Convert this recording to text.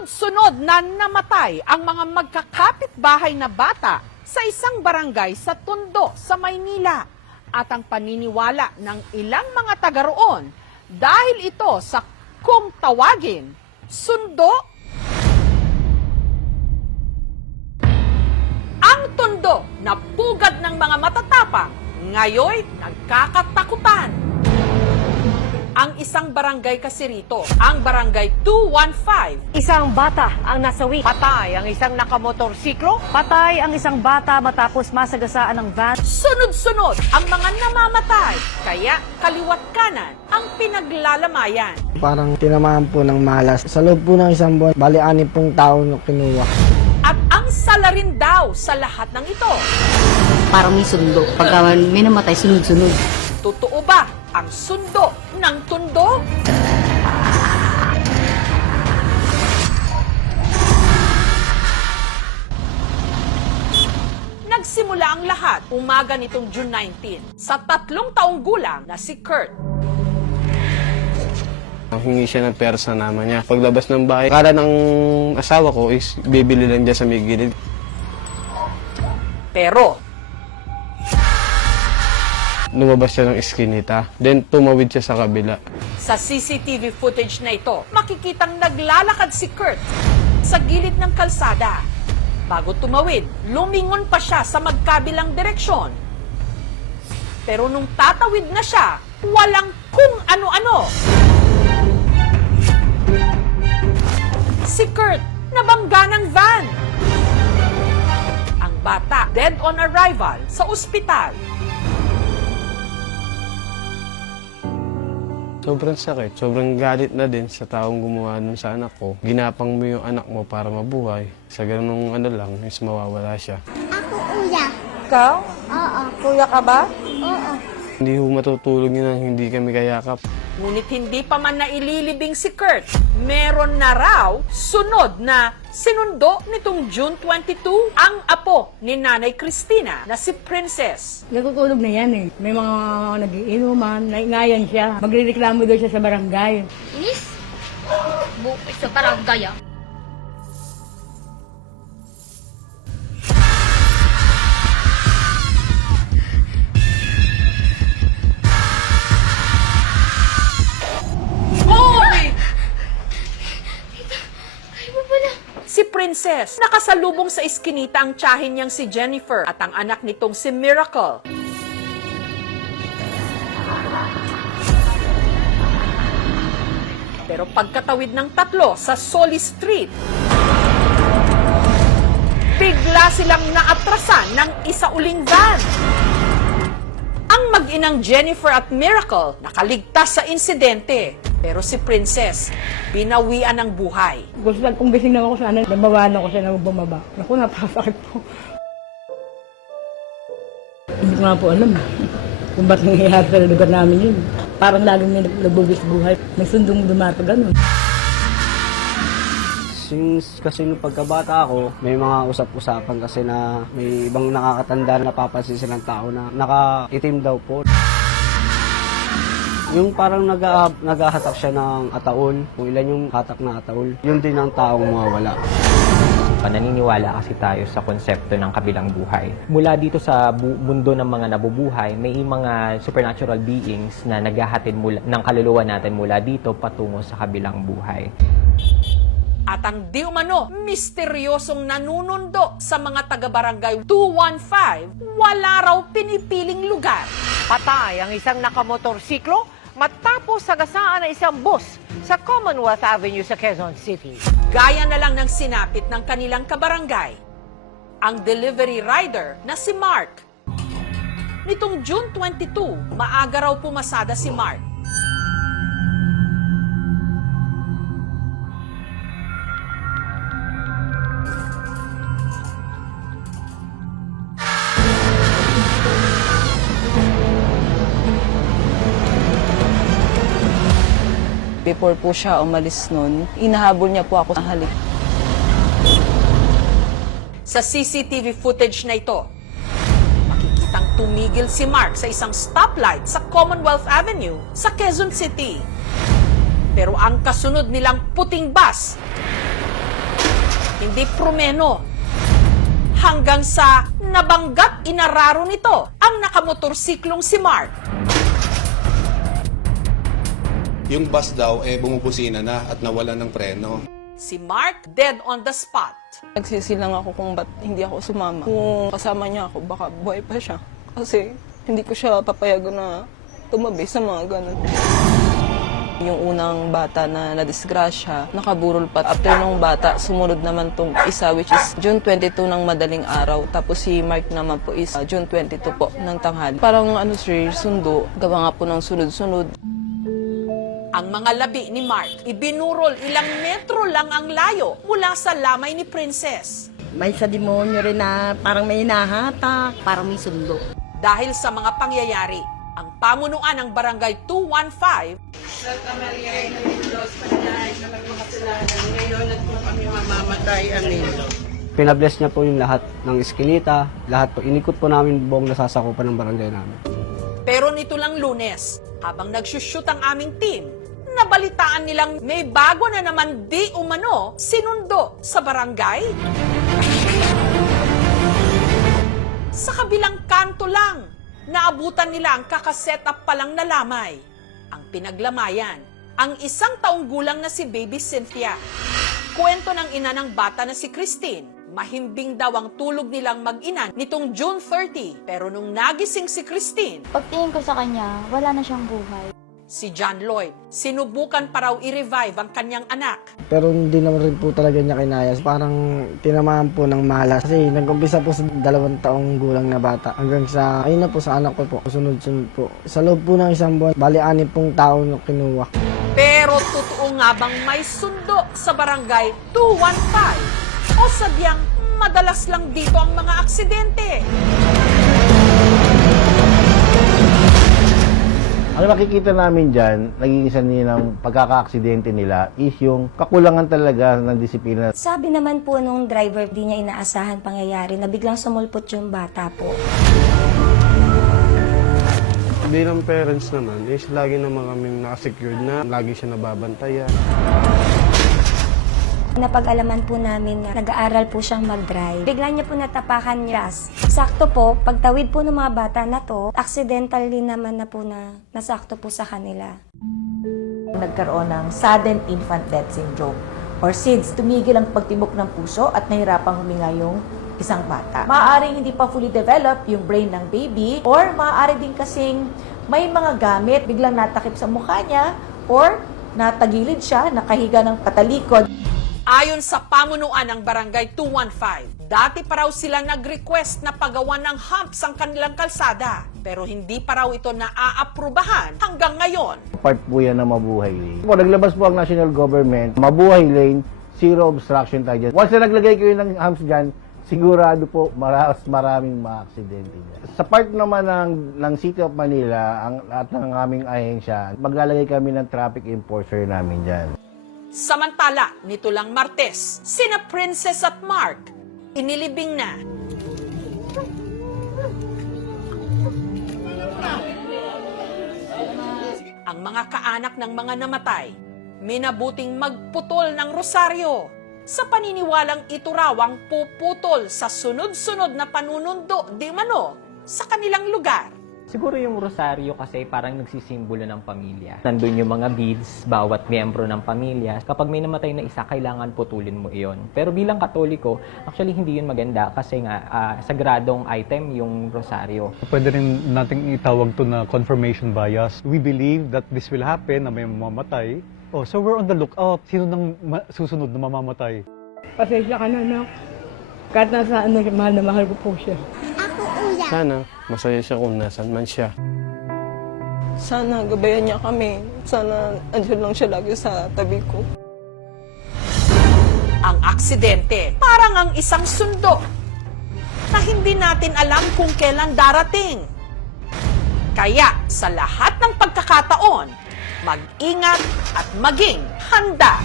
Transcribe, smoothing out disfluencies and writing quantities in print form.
Sunod-sunod na namatay ang mga magkakapit-bahay na bata sa isang barangay sa Tondo, sa Maynila. At ang paniniwala ng ilang mga taga roon dahil ito sa kung tawagin, sundo. Ang Tondo na pugad ng mga matatapang, ngayon nagkakatakutan. Ang isang barangay kasi rito, ang barangay 215. Isang bata ang nasawi. Patay ang isang nakamotorsiklo. Patay ang isang bata matapos masagasaan ng van. Sunod-sunod ang mga namamatay, kaya kaliwat kanan ang pinaglalamayan. Parang tinamaan po ng malas. Sa loob po ng isang buwan, bali-anim pong tao na kinuha. At ang salarin daw sa lahat ng ito. Parang may sundo. Pagka may namatay, sunod-sunod. Totoo ba ang sundo ng Tondo? Nagsimula ang lahat umaga nitong June 19 sa 3 taong gulang na si Kurt. Hingi siya ng pera sa nama niya. Paglabas ng bahay, akala ng asawa ko is bibili lang dyan sa may gilid. Pero Lumabas siya ng iskinita. Then tumawid siya sa kabila. sa CCTV footage na ito, makikitang naglalakad si Kurt sa gilid ng kalsada. Bago tumawid, lumingon pa siya sa magkabilang direksyon. Pero nung tatawid na siya, walang kung ano-ano. Si Kurt nabangga ng van. Ang bata dead on arrival sa ospital. Sobrang sakit. Sobrang galit na din sa taong gumawa nun sa anak ko. Ginapang mo yung anak mo para mabuhay. Sa ganung lang, is mawawala siya. Ako kuya. Ikaw? Oo. Kuya ka ba? Oo. Hindi ho matutulog yun na hindi kami kayakap. Ngunit hindi pa man naililibing si Kurt. Meron na raw sunod na sinundo nitong June 22 ang apo ni Nanay Cristina na si Princess. Natutulog na yan eh. May mga nagiinuman, naingayan siya. Magrereklamo daw siya sa barangay. Miss, bukit sa barangay ah. Si Princess, nakasalubong sa iskinita ang tiyahin niyang si Jennifer at ang anak nitong si Miracle. Pero pagkatawid ng tatlo sa Solis Street, bigla silang naatrasan ng isa uling van. Ang mag-inang Jennifer at Miracle nakaligtas sa insidente. Pero si Princess, binawian ng buhay. Gusto lang kung gising na ako sana, nabawaan ako siya na bumaba. Naku, napakasakit po. Hindi ko nga po alam kung ba't nangyayari sa lugar namin yun. Parang laging may nabubis buhay. May sundong dumata ganun. Since kasi nung pagkabata ako, may mga usap-usapan kasi na may ibang nakakatanda na napapansin silang tao na nakaitim daw po. Yung parang naghahatak siya ng ataol, kung ilan yung hatak na ataol, yun din ang taong mawawala. Naniniwala kasi tayo sa konsepto ng kabilang buhay. Mula dito sa mundo ng mga nabubuhay, may mga supernatural beings na naghahatid ng kaluluwa natin mula dito patungo sa kabilang buhay. At ang di umano, misteryosong nanunundo sa mga taga-barangay 215, wala raw pinipiling lugar. Patay ang isang nakamotorsiklo matapos sagasaan ng isang bus sa Commonwealth Avenue sa Quezon City. Gaya na lang ng sinapit ng kanilang kabarangay, ang delivery rider na si Mark. Nitong June 22, maaga raw pumasada si Mark. Before po siya umalis nun, inahabol niya po ako ng halik. Sa CCTV footage na ito, makikitang tumigil si Mark sa isang stoplight sa Commonwealth Avenue sa Quezon City. Pero ang kasunod nilang puting bus, hindi promeno. Hanggang sa nabanggat inararo nito ang nakamotorsiklong si Mark. Yung bus daw bumubusina na at nawala ng preno. Si Mark dead on the spot. Nagsisilang ako kung ba't hindi ako sumama. Kung kasama niya ako, baka buhay pa siya. Kasi hindi ko siya papayagan na tumabi sa mga ganun. Yung unang bata na nadisgrasya, nakaburol pa. After nung bata, sumunod naman tong isa which is June 22 ng madaling araw. Tapos si Mark naman po is June 22 po ng tanghali. Parang sir, sundo. Gawa nga po ng sunod-sunod. Ang mga labi ni Mark, ibinurol ilang metro lang ang layo mula sa lamay ni Princess. May sa demonyo rin na parang may nahatak. Parang may sundo. Dahil sa mga pangyayari, ang pamunuan ng Barangay 215 Pinabless niya po yung lahat ng iskinita, lahat po. Inikot po namin buong nasasakupan ng barangay namin. Pero nito lang Lunes, habang nagsushoot ang aming team, nabalitaan nilang may bago na naman di umano sinundo sa barangay. Sa kabilang kanto lang, naabutan nila ang kakasetup pa lang na lamay. Ang pinaglamayan, ang 1 taong gulang na si Baby Cynthia. Kwento ng ina ng bata na si Christine, mahimbing daw ang tulog nilang mag-ina nitong June 30. Pero nung nagising si Christine, Pagtingin ko sa kanya, wala na siyang buhay. si John Lloyd, sinubukan pa raw i-revive ang kanyang anak. Pero hindi naman rin po talaga niya kinaya. Parang tinamaan po ng malas. Kasi nag-umpisa po sa 2 taong gulang na bata. Hanggang sa, ayun na po sa anak ko po. Sunod-sunod po. Sa loob po ng 1 buwan, bali 6 pong tao na kinuha. Pero totoo nga bang may sundo sa barangay 215? O sadyang madalas lang dito ang mga aksidente? Ang makikita namin dyan, naging isa nilang pagkaka-aksidente nila is yung kakulangan talaga ng disiplina. Sabi naman po nung driver, di niya inaasahan pangyayari na biglang sumulpot yung bata po. Bilang parents naman, is lagi naman kaming nakasecured na, lagi siya nababantayan. Napag-alaman po namin na nag-aaral po siyang mag-drive. Bigla niya po natapakan gas. Sakto po, pagtawid po ng mga bata na to, accidentally naman na po na nasakto po sa kanila. Nagkaroon ng sudden infant death syndrome or SIDS. Tumigil ang pagtibok ng puso at nahirapang huminga yung isang bata. Maaaring hindi pa fully develop yung brain ng baby or maaari din kasing may mga gamit biglang natakip sa mukha niya or natagilid siya, nakahiga ng patalikod. Ayon sa pamunuan ng Barangay 215, dati pa raw sila nag-request na pagawan ng humps ang kanilang kalsada. Pero hindi pa raw ito naaaprubahan hanggang ngayon. Part po yan ng Mabuhay Lane. Naglabas po ang national government, Mabuhay Lane, zero obstruction tayo dyan. Once na naglagay kayo ng humps dyan, sigurado po maraming mga aksidente dyan. Sa part naman ng City of Manila, at ng aming ahensya, maglalagay kami ng traffic enforcer namin dyan. Samantala, nito lang Martes, sina Princess at Mark, inilibing na. Ang mga kaanak ng mga namatay, minabuting magputol ng rosaryo sa paniniwalang ito raw ang puputol sa sunod-sunod na panunundo di mano sa kanilang lugar. Siguro yung rosaryo kasi parang nagsisimbolo ng pamilya. Nandun yung mga beads, bawat miyembro ng pamilya. Kapag may namatay na isa, kailangan putulin mo iyon. Pero bilang Katoliko, actually hindi yun maganda kasi nga sagradong item yung rosaryo. Pwede rin nating itawag to na confirmation bias. We believe that this will happen na may mamamatay. Oh, so we're on the lookout. Sino nang susunod na mamamatay? Pasensya ka na, anak. Kahit nasa mahal na mahal ko po siya. Sana masaya siya kung nasan man siya. Sana gabayan niya kami. Sana andyan lang siya lagi sa tabi ko. Ang aksidente, parang ang isang sundo na hindi natin alam kung kailan darating. Kaya sa lahat ng pagkakataon, mag-ingat at maging handa.